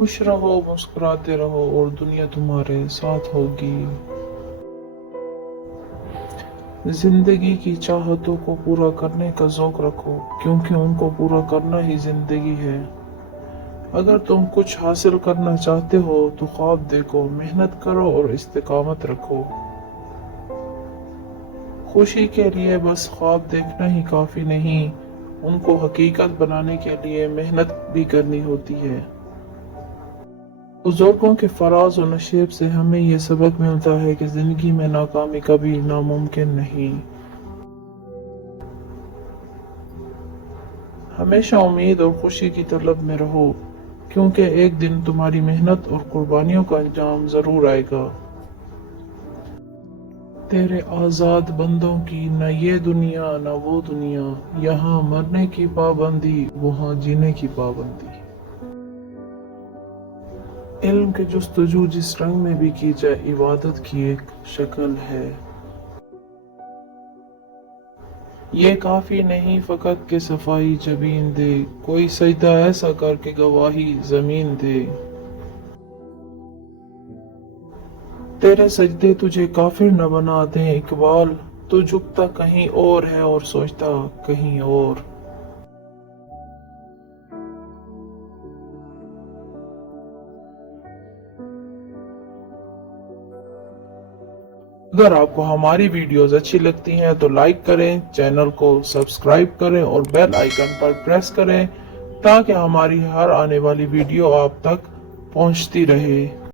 خوش رہو، مسکراتے رہو اور دنیا تمہارے ساتھ ہوگی۔ زندگی کی چاہتوں کو پورا کرنے کا ذوق رکھو، کیونکہ ان کو پورا کرنا ہی زندگی ہے۔ اگر تم کچھ حاصل کرنا چاہتے ہو تو خواب دیکھو، محنت کرو اور استقامت رکھو۔ خوشی کے لیے بس خواب دیکھنا ہی کافی نہیں، ان کو حقیقت بنانے کے لیے محنت بھی کرنی ہوتی ہے۔ بزرگوں کے فراز و نشیب سے ہمیں یہ سبق ملتا ہے کہ زندگی میں ناکامی کبھی ناممکن نہیں۔ ہمیشہ امید اور خوشی کی طلب میں رہو، کیونکہ ایک دن تمہاری محنت اور قربانیوں کا انجام ضرور آئے گا۔ تیرے آزاد بندوں کی نہ یہ دنیا نہ وہ دنیا، یہاں مرنے کی پابندی وہاں جینے کی پابندی۔ علم کی جستجو جس رنگ میں بھی کی جائے عبادت کی ایک شکل ہے۔ یہ کافی نہیں فقط کہ صفائی جبین دے، کوئی سجدہ ایسا کر کے گواہی زمین دے۔ تیرے سجدے تجھے کافر نہ بنا دیں اقبال، تو جھکتا کہیں اور ہے اور سوچتا کہیں اور۔ اگر آپ کو ہماری ویڈیوز اچھی لگتی ہیں تو لائک کریں، چینل کو سبسکرائب کریں اور بیل آئیکن پر پریس کریں تاکہ ہماری ہر آنے والی ویڈیو آپ تک پہنچتی رہے۔